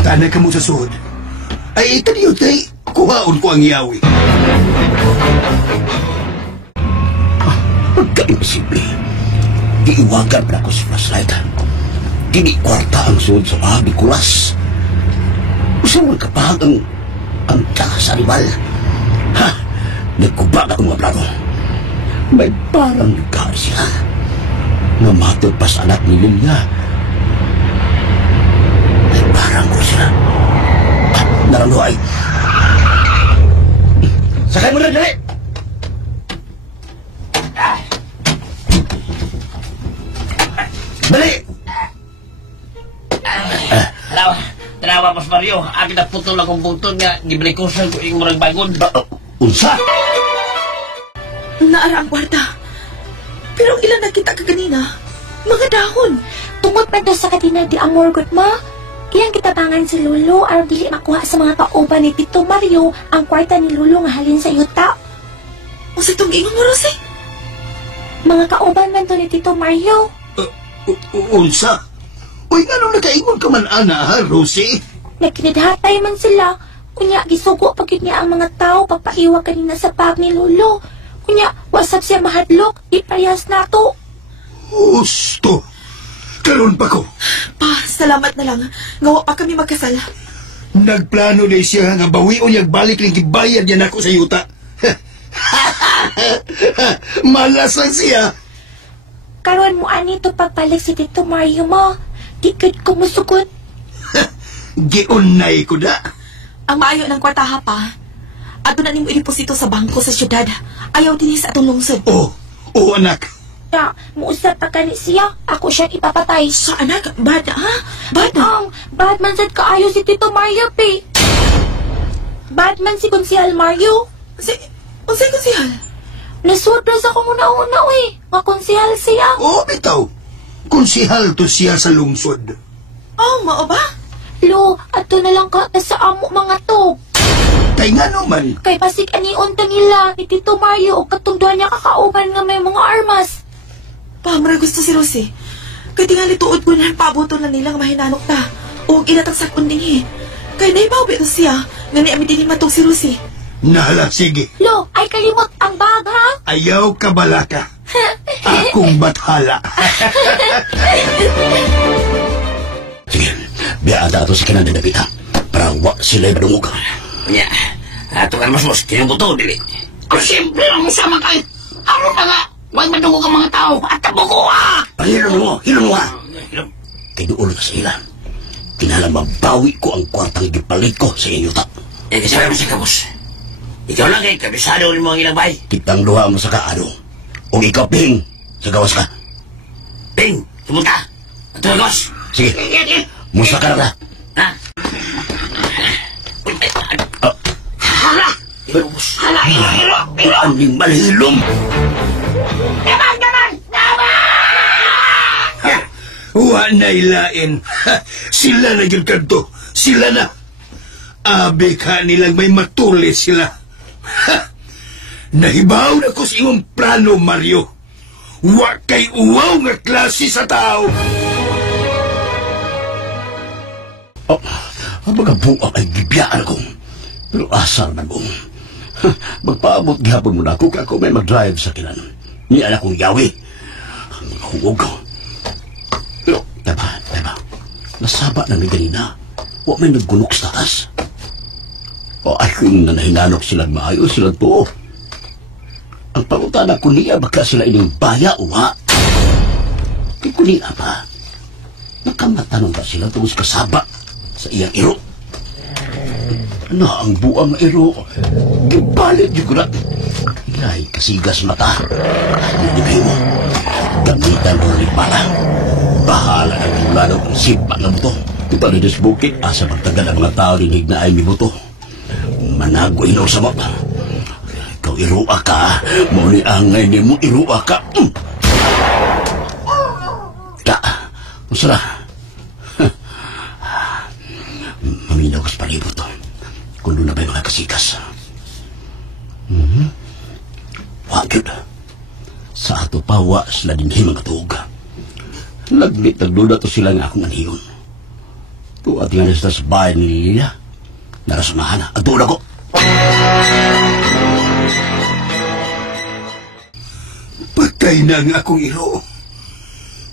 Tana ka mo sa sud. Ay, kaniyo tay, kuhaon ko ang yawi. Pagka-imposible. Iiwagan na ako sa flashlight. Kini-kwarta ang suod sa mga bikulas. Gusto mo kapahag ang takas animal. Ha? Nagkubag ako mga plano. May parang nagkaan siya. Namatod pa sa anak ni Lilia. May parang ko siya. Narano ay. Sakay mo na, dali! Dali! Tanawa, Mas Mario. Akin na putol akong butol nga. Giblikusan ko yung murang bagon. Unsa? Naara ang kwarta. Pero ang ilan nakita ka kanina, mga dahon. Tungod pa to sa kadina di amor, good ma. Iyang kitabangan si Lolo aron dili makuha sa mga kauban ni Tito Mario ang kwarta ni Lolo nga halin sa yuta. O sa itong ingon mo, Rosie? Mga kauban man to ni Tito Mario. Unsa? Uy, nga nung nakaingon ka man, ana, ha, Rosie? Nagkinidhatay man sila. Kunya, gisugo pag yun niya ang mga tao pagpaiwa kanina sa bag ni Lolo. Kunya, wasap siya mahadlok, ipayas na to. Gusto. Karon pa ko. Pa, salamat na lang. Ngawa pa kami magkasal. Nagplano na siya nga bawion niyang balik ng gibayad niya nako sa yuta. Malasan siya. Karon mo anito pagbalik si Tito Mario mo. Di gud ko musugot. Giunay ko da. Ang maayo ng kwartaha pa, ato na nimo ideposito sa bangko sa syudad. Ayaw din sa atong lungsod. Oh, anak. Na, muusap pa kani siya. Ako siyang ipapatay. Sa anak, bad ha? Bad na. Bad man sad kaayo si Tito Mario, pe. Bad man si Konsihal Mario. Unsay ko siya? Nasudras ako muna-una, uy. Nga konsihal siya. Bitaw. Konsihal to siya sa lungsod. Oh, mao ba? Lo, ato na lang ka sa amo mga to. Tay nga naman. Kay pasig anion ta nila ni Tito Mario o katunduan niya kakauban nga may mga armas. Pamara gusto si Rosie. Kaya tingali tuod ko na pabuto na nilang mahinanok ta. O inatang sakon din Kaya naibaw ito siya. Nga ni amin din matong si Rosie. Nahala, sige. Lo, ay kalimot ang bag, ha? Ayaw ka balaka. Akong bathala. Sige, biada ato sa kinang dinapita. Para wa sila'y madungog. Nya, ato kan mas kinubuto, dili. O siyempre lang sama kayo. Araw na nga, huwag madungo ka mga tao. At tabuko, Hilom mo, ha? Kay doon ka sa ilan. Tinalang mabawi ko ang kwartang gipalit ko sa inyo ta. Kasi mo siya, kabus. Ikaw lang kay kabisado ni mga ilang bay. Kitang luha mo sa kaano. O ikaw, Ping, sa gawas ka. Ping, sumunta. At tulagos. Sige. Musta ka na. Ha? Aning malhilom. Wa na ilain. Sila na gyud kadto. Sila na. Abi ka nilang may matulis sila. Nahibaw na ko sa imong plano, Mario. Wa kay uwaw nga klase sa tao. Ang mga buwak ay bibiyaan ko. Pero asal man ko. Magpaabot gihapon mo na ako kaya ako may mag-drive sa kilan. Niyan akong yawi. Ang mga huwag ko. Pero, diba, nasaba na ni ganina. Huwag may naggunok sa taas. O ay kung nanahinanok silang maayos silang to. Ang pangutana ko niya baka sila ining baya o ha? Kaya ko niya pa. Nakamatanong ba sila tungkol sa kasaba sa iyang iro? Na ang buang iro, gibalit yung kuna. Ilay, kasigas mata. Nilibay mo. Gamitan mo rin pala. Bahala na ng lalo ang sipa ng buto. Ito rin sa bukit, asa magtagal ang mga tao rinig na ay may buto. Managoy na sa mapa. Ikaw irua ka. Mauni angay ni mo irua ka. Ta, masara. Maminaw ka sa palibot to. Kung doon na ba yung mga kasikas? Wag yun. Sa ato pa, wa sila din mga tuog. Laglit, nagduda to sila nga akong aniyon. Tuwat nga nila sa bahay ni Lilia. Narasunahan na. Ang tuod ako. Patay na ang akong iro.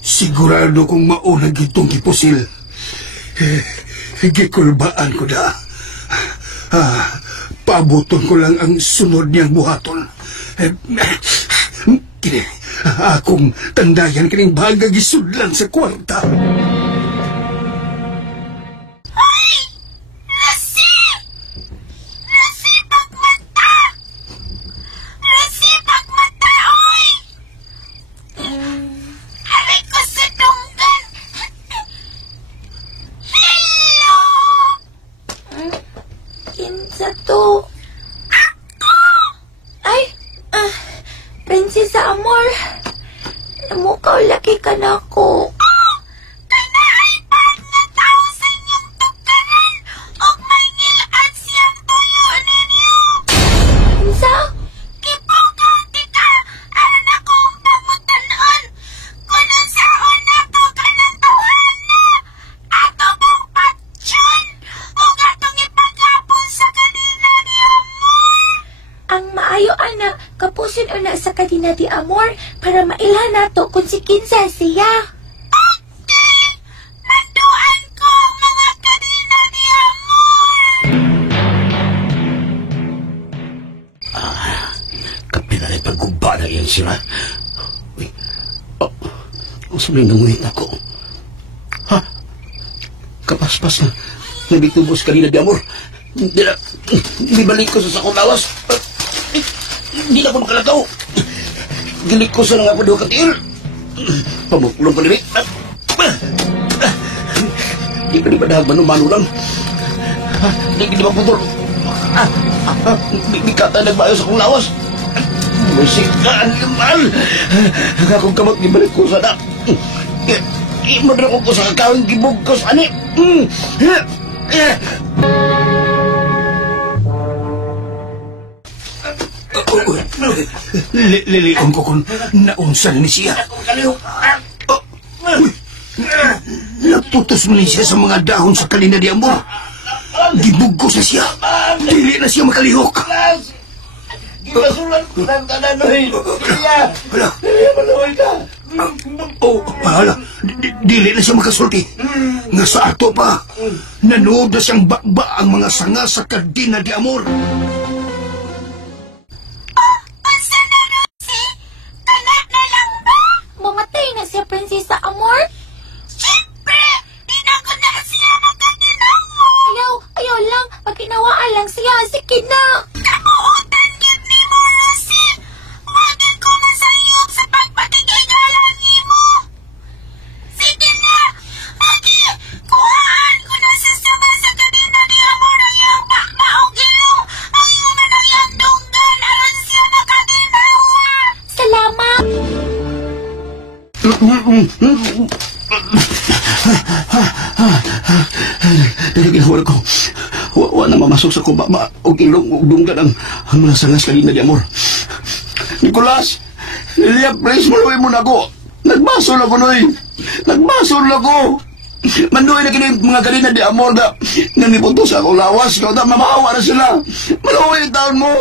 Sigurado kong maunag itong kipusil. Gikulbaan ko na. Paabuton ko lang ang sunod niyang buhaton. Kini, akong tandayan kining bahaga gisudlan sa kwarta. Kinsa to? Ay, Prinsesa Amor. Namukaw laki ka na ako. Kapusin una sa kadina di Amor para mailhan nato kung si kinsa siya. Okay! Nanduan ko mga kadina di Amor! Kapila na pagguba na iyan sila. Uy, sabihin nanguhin ako. Ha? Kapaspas na. Nabitubos kanina di Amor. Hindi balik ko sa sakong lawas. Hindi na ako makalagaw. Gilik ko sa nga pa doon katil. Pamukulong pa nila. Di ka di ba dahag manu-manu lang? Di ka di maputol. Di ka tayo nagbayo sa kong lawas. Musikaan naman. Akong kamot gibalik ko sa na. Imadra ko sa kakawang gibog ko sa ani. Lilion ko kung naunsan ni siya. Naputos mo ni siya sa mga dahon sa kalina di Amor. Gibog ko sa siya. Dili na siya makalihok. Gimasulan ko ng tananoy. Hala. Maluhay ka. Hala. Dili na siya makasulti. Nga sa ato pa, nanood na siyang bakba ang mga sanga sa kadina di Amor. Mamatay na siya, Prinsesa Amor? Siyempre! Di na ko na siya makakinawa! Ayaw lang. Pagkinawaan lang siya. Sige na! Kamuutan yun ni mo, Lucy! Wagin ko masayop sa pagpatigay-galangi mo! Sige na! Wagin Dahil ginawa ko, wala mamasok sa kubama o ilong o dunggan ang mga sangas kanina di amor. Nicolas, Lilia, please, maluwi mo na ako. Nagbasol ako, Noy. Nagbasol ako. Manduin na kini mga kanina di amor na namipunto sa akong lawas. Ikaw na, mamahawa na sila. Maluwi yung taon mo.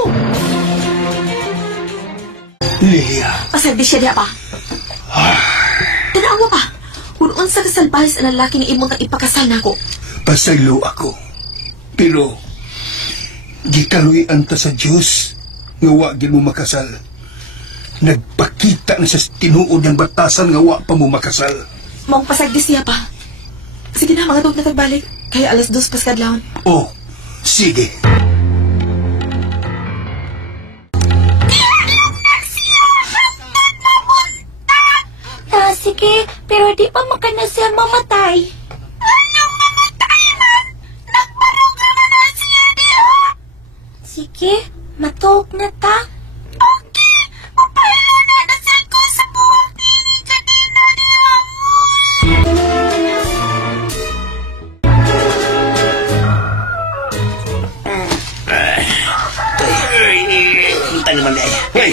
Lilia, Pasagdi siya diya pa. Tanawa pa. Kung unsa kasalbahis ang lalaki ni imong kang ipakasal na ako. pasaylo ako. Pero, gikaluyan ta sa Diyos nga wa gid mo makasal. Nagpakita na sa tinuod ng batasan nga wa pa mo makasal. Mong pasagdi siya pa. Sige na, mga dog na tagbalik. Kaya alas 2 pas kadlawon. Oh, sige. Sige, pero di pa makana siya mamatay. Anong mamatay man? Nagparuga na siya diyo. Sige, matuog na ta. Okay, mapalo na nasal ko sa buhok ni kanina niya. Kita naman eh. Hey!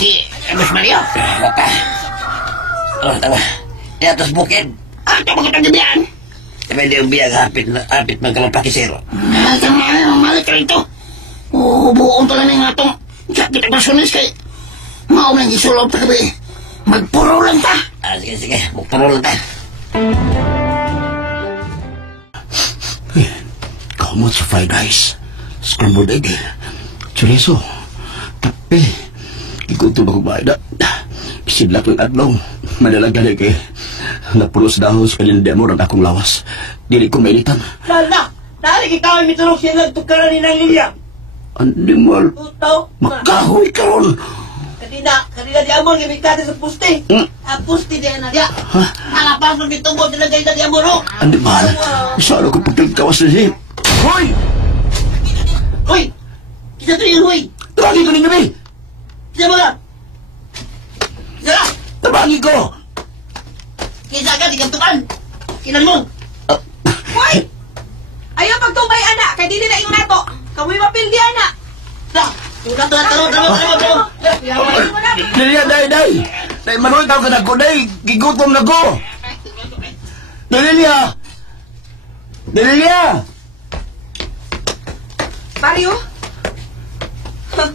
Si Mas Mario. Baka. Oh, tama. Di atas bukid. Ito mga tagibiyan. Tapi dia biar hapit magkalapakisero. Malik ka rito. Buong talaga nga itong kita personis kay mao nang isulog ta kabi. Magpuro lang ta. Sige. Magpuro lang ta. Kamot sa fried rice, scrambled egg, chorizo, kape. Igutom ako ba? Isidlak ng adlaw. Madalaga na kay napulos dahon sa kanina di amor ang akong lawas. Dili ko mainitan. Lala! Nalik ikaw ay mitulog siya lang tukaran ni Nang Lilia. Andi mal, Utaw. makahoy karon. Kanina di amor gimiktate sa puste. Ang puste di na dia. Alapas ng bitubod nila kayo di amor. Andi mal, isara ko pagkagkawas na siya. Hoy! Hoy! Kita to yun, hoy! Tabagi ko ninyo, be! Kita mo lang! Kita lang! Tabagi ko! Kisa ka, di kantukan! Kinan mo! Hoy! Ayaw pagtumay, anak. Kaya dili na yung nato. Kamoy mapildi, anak. Tara! Lilia, day! Day, manuwi tao ka na ko, day! Gigutom na ko! Lilia! Lilia! Mario? Huh?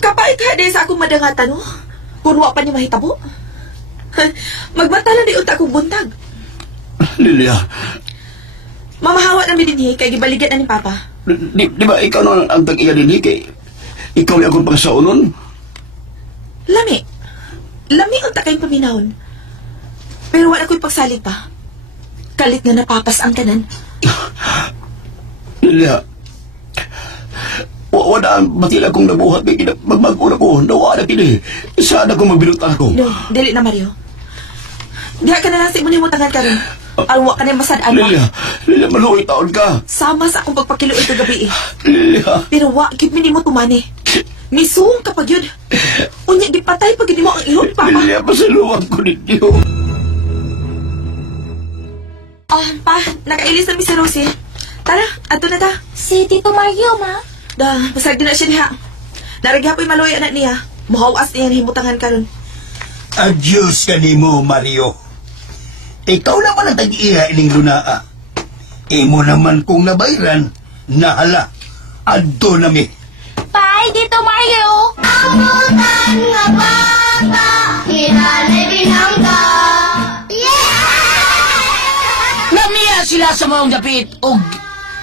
Kapait ka din sa akong madangatan, no? Kung wa pa ni mahitabo. Magbatala di unta kong buntag. Lilia, Mamahawa na mi dinhi kay gibaligan na ni Papa. di ba ikaw na ang tag-iya din kay ikaw yung akong pangsaunon? Lami. Lami unta kayong paminahon. Pero wala ko'y pagsalig pa. Kalit nga napapas ang tanan. Lilia, wala ang matila kong nabuhat may magbago na ko, nawa na kini. Saan ako magbinutan ko? No, dili na Mario. Diha ka na lang sa imo nimutangan ka rin. Alwa ka na masadaan pa. Lilia, maluwi taon ka. Sama sa akong pagpakiluoy kagabi eh. Lilia, Pero wa, gid mi nimo tumani. Misuong ka pag yun. Unya, di patay pag mo ang ihon, Papa. Lilia, pasaluwag ko ninyo. Pa, nakailis na mi si Rosie. Tara, ato na ta. Si Tito Mario, ma. Pasag din na siya niya. Naragyapoy maloy anak niya. Muhawas niya himutangan karon. Adios kanimo, Mario. Ikaw naman ang tag-iya ining lunaa. Imo naman kung nabayran, nahala. Adto nami. Bye, Tito Mario. Amutan nga bata, hinalibin ang ka. Namiya sila sa maong dapit o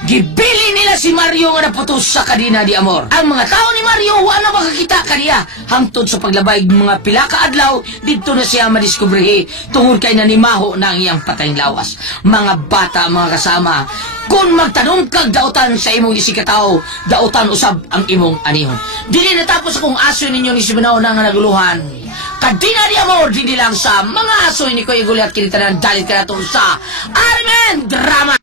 gibili nila si Mario nga naputos sa kadina di amor. Ang mga tao ni Mario wala makakita kaniya hangtod sa paglabay mga pila ka adlaw didto na siya madiskubrihi tungod kay nanimaho na ang iyang patayng lawas. Mga bata, mga kasama, kung magtanong kag dautan sa imong isikataw, dautan usab ang imong anihon. Dili natapos kung aso ninyo ni Simanao na nga naguluhan. Kadina di amor, dili lang sa mga aso ni Kuya Guliat kinitanan dalit ka na to sa Armen Drama.